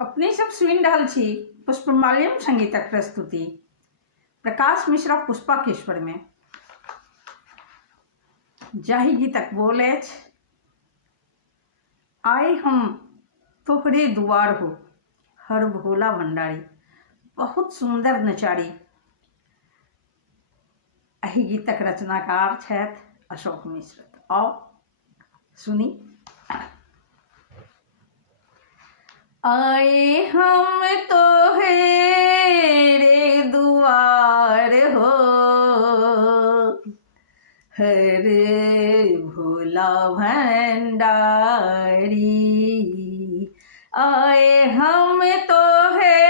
अपने सब सुनि रहल छी पुष्पमाल्यम संगीतक प्रस्तुति प्रकाश मिश्रा पुष्पाकेश्वर में। जाहि गीतक बोल अछि, आइ हम तोहरे दुआर हो हर भोला भंडारी। बहुत सुंदर नचारी। एहि गीतक रचनाकार छथि अशोक मिश्र। आओ सुनी। आए हम तोहरे दुआर हो हर भोला भंडारी। आए हम तोहरे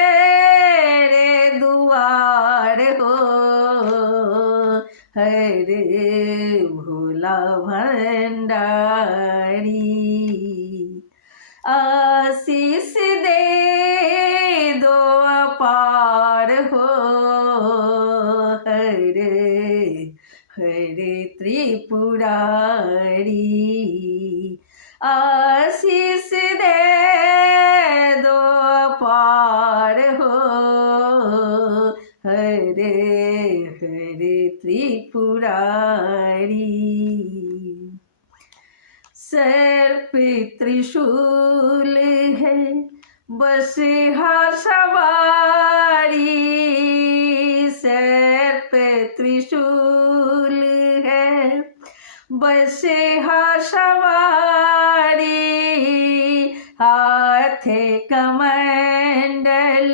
दुआर हो हर भोला भंडारी। आशीष दे दो अपार हो हर त्रिपुरारी। आशीष दे दो अपार हो हर त्रिपुरारी। सर पे त्रिशूल है बसहा सवारी। सर पे त्रिशूल है बसहा सवारी। हाथे कमंडल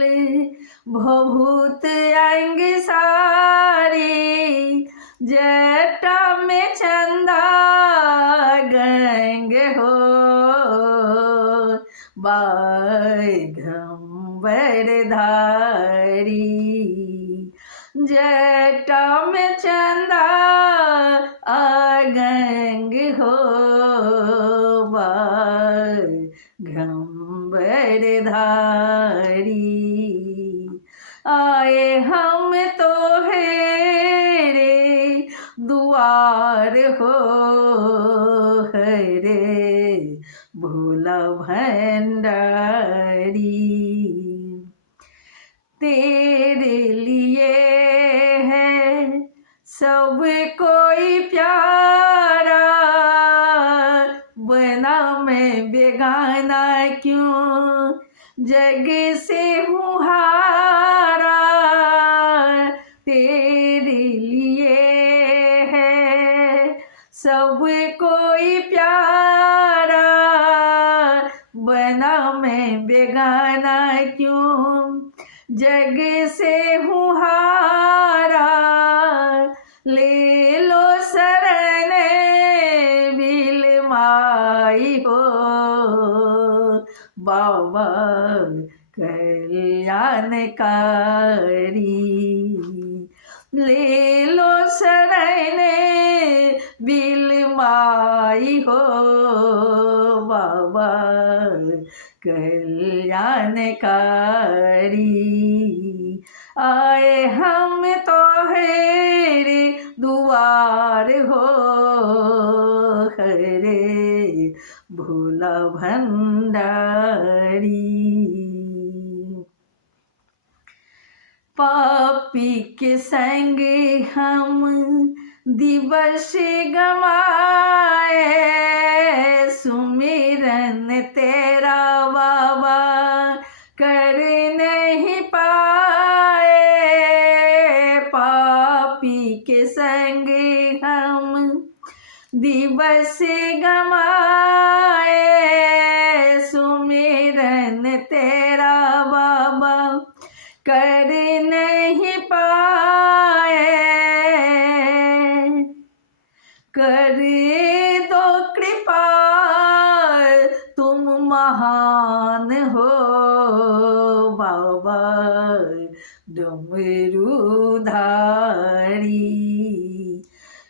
भभूत अंग सारी। जटा में चंदा गंग हो बाघंबर धारी। जटा में चंदा गंग हो बाघंबर धारी। आए हम तोहरे दुआर हो हर भोला भंडारी। तेरे लिए है सब कोई प्यारा, बना मैं बेगाना क्यों जग से हूँ हारा। तेरे लिए है सब कोई प्यारा, बना मैं बेगाना क्यों जग से हूँ हारा। ले लो शरण बिल माई हो बाबा कल्याणकारी। ले लो शरण बिल माई हो बाबा कल्याणकारी। आए हम तोहरे दुआर हो हर भोला भंडारी। पापी के संग हम दिवस गमाए, सुमिरन तेरा बाबा कर नहीं पाए। पापी के संग हम दिवस गमाए, सुमिरन तेरा बाबा कर नहीं पाए। कर दो कृपा तुम महान हो बाबा डमरूधारी।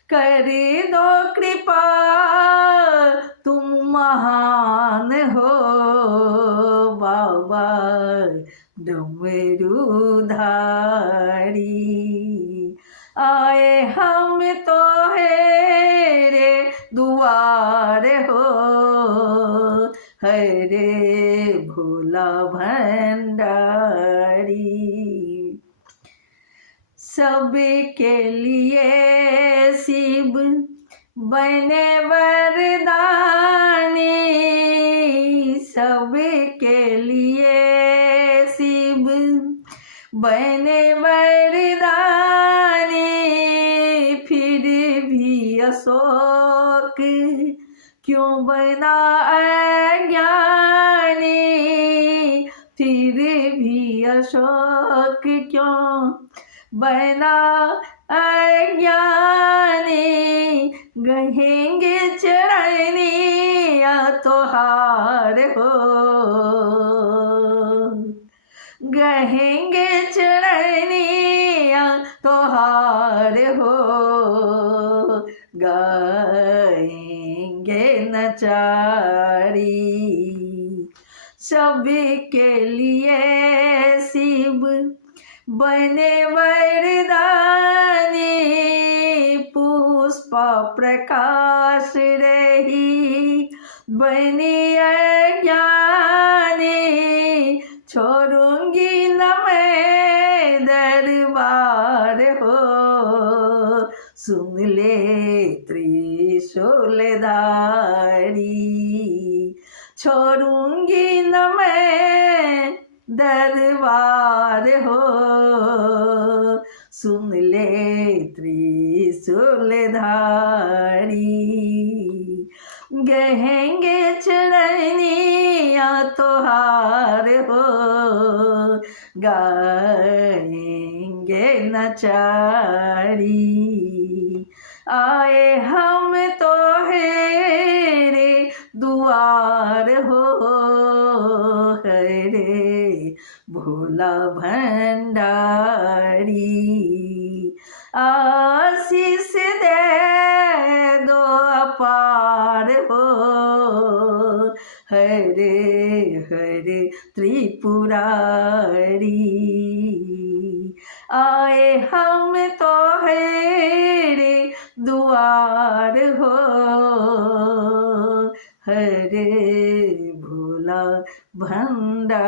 कर दो कृपा तुम महान हो बाबा डमरूधारी। आए हम तोहरे दुआर हो हर भोला भोला भंडारी। सबके लिए शिव बने वरदानी, सबके लिए शिव बने वरदानी। फिर भी अशोक क्यों बना अज्ञानी, फिर भी अशोक क्यों बना अज्ञानी। गहेंगे चरणिया तोहार हो, गहेंगे चरणिया तोहार हो। गाएंगे नचारी, सबके लिए शिव बने वरदानी। पुष्प प्रकाश रही बनी अज्ञानी। छोड़ूंगी न मैं दरबार हो, सुन ले त्रिशूलधारी। छोड़ूंगी न मैं दरबार हो, सुन ले त्रिशूलधारी। गहेंगे चरणिया तोहार हो, गाएंगे नचारी। आए हम तो हेरे दुआर हो, हरे भोला भंडारी। आशीष दे दो अपार हो, हरे हरे त्रिपुरारी। आए हम तो हेरे दुआर हो, हरे भोला भंडारी।